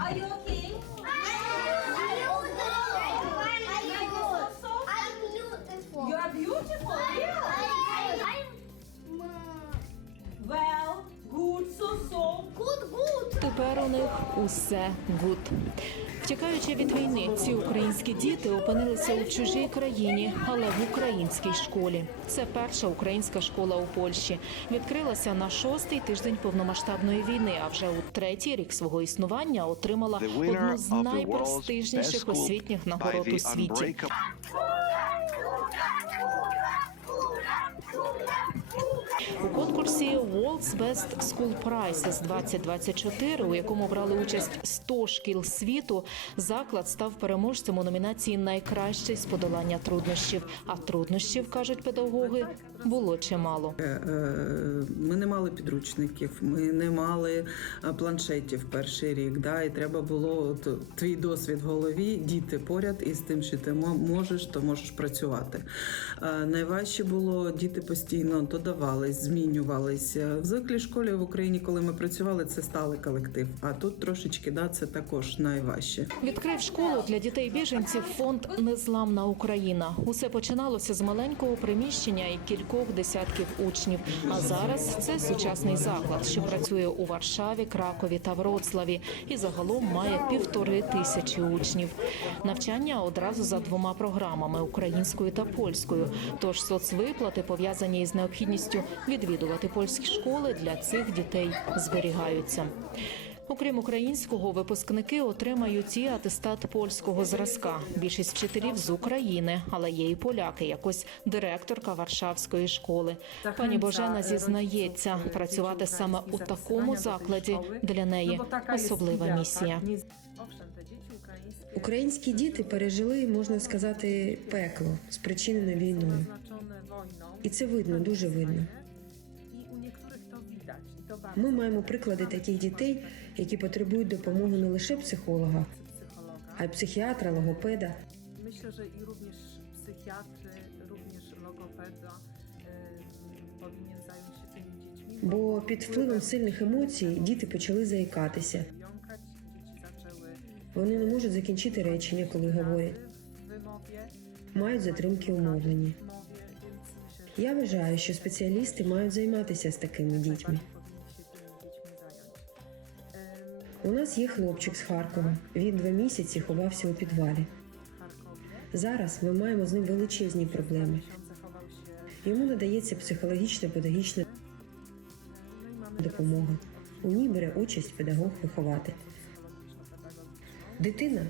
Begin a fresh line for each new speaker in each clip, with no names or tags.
Are you okay? You are beautiful. Well, good, so so. good.
Тепер у них усе гуд. Втікаючи від війни, ці українські діти опинилися у чужій країні, але в українській школі. Це перша українська школа у Польщі. Відкрилася на шостий тиждень повномасштабної війни. А вже у третій рік свого існування отримала одну з найпрестижніших освітніх нагород у світі.
Unbreakable.
У конкурсі World's Best School Prizes 2024, у якому брали участь 100 шкіл світу, заклад став переможцем у номінації Найкращий з подолання труднощів. А труднощів кажуть педагоги було чимало.
Е, е, Ми не мали підручників, ми не мали е, планшетів перший рік. Да, і треба було от, твій досвід в голові, діти поряд із тим, що ти мо- можеш, то можеш працювати. Найважче було діти постійно додавались, змінювалися. Звиклій школі в Україні, коли ми працювали, це сталий колектив. А тут трошечки да, це також найважче.
Відкрив школу для дітей біженців фонд Незламна Україна. Усе починалося з маленького приміщення і кількох десятків учнів. А зараз це сучасний заклад, що працює у Варшаві, Кракові та Вроцлаві, і загалом має півтори тисячі учнів. Навчання одразу за двома програмами українською та польською. Тож соцвиплати пов'язані із необхідністю відвідувати польські школи для цих дітей зберігаються. Окрім українського, випускники отримають і атестат польського зразка. Більшість вчителів з України, але є і поляки, якось директорка Варшавської школи. Пані Божена зізнається, працювати саме у такому закладі для неї особлива місія.
Українські діти пережили, можна сказати, пекло, спричинене війною. І це видно, дуже видно. Ми маємо приклади таких дітей, які потребують допомоги не лише психолога, а й психіатра, логопеда.
Myślę, że i również psychiatry, również logopeda y, powinien zająć się tymi dziećmi.
Бо під впливом сильних емоцій діти почали заїкатися.
Jąkać, dzieci zaczęły
Вони не можуть закінчити речення, коли говорять,
w wymowie,
мають затримки у мовленні. Я вважаю, що спеціалісти мають займатися з такими дітьми. У нас є хлопчик з Харкова. Він два місяці ховався у підвалі. Зараз ми маємо з ним величезні проблеми. Йому надається психологічна педагогічна допомога. У ній бере участь педагог-вихователь. Дитина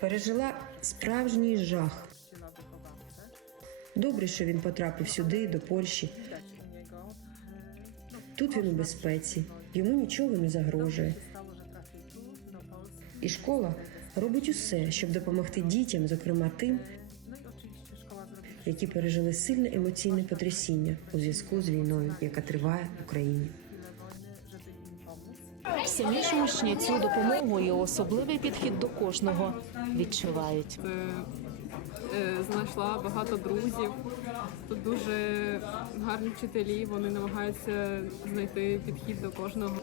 пережила справжній жах. Добре, що він потрапив сюди, до Польщі. Тут він у безпеці, йому нічого не загрожує. І школа робить усе, щоб допомогти дітям, зокрема тим, які пережили сильне емоційне потрясіння у зв'язку з війною, яка триває в Україні.
Самі учні цю допомогу і особливий підхід до кожного відчувають.
Е, знайшла багато друзів. Тут дуже гарні вчителі, вони намагаються знайти підхід до кожного.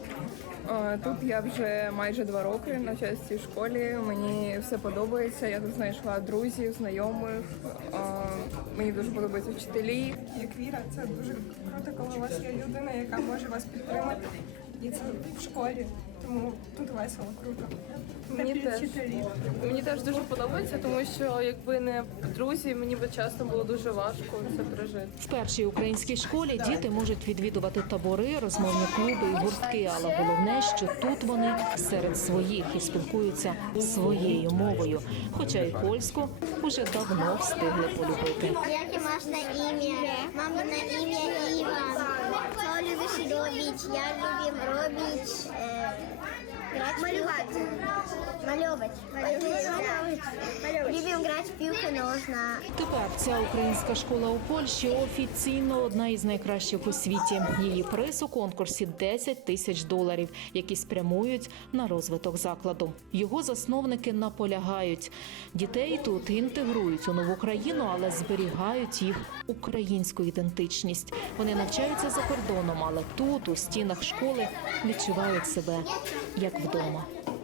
Тут я вже майже два роки навчаюся в цій школі. Мені все подобається. Я тут знайшла друзів, знайомих. Мені дуже подобаються вчителі.
як віра, це дуже круто, коли у вас є людина, яка може вас підтримати. І це в школі. Тому тут весело, круто.
Мені теж.
Мені теж дуже подобається, тому що якби не друзі, мені би часто було дуже важко це пережити.
В першій українській школі діти можуть відвідувати табори, розмовні клуби і гуртки, але головне, що тут вони серед своїх і спілкуються своєю мовою. Хоча й польську уже давно встигли полюбити.
Imię? Mam na imię Iwan. Co lubisz robić? Ja lubię robić... E, grać Nożną.
Тепер ця українська школа у Польщі офіційно одна із найкращих у світі. Її приз у конкурсі 10 тисяч доларів, які спрямують на розвиток закладу. Його засновники наполягають. Дітей тут інтегрують у нову країну, але зберігають їх українську ідентичність. Вони навчаються за кордоном, але тут, у стінах школи, відчувають себе як вдома.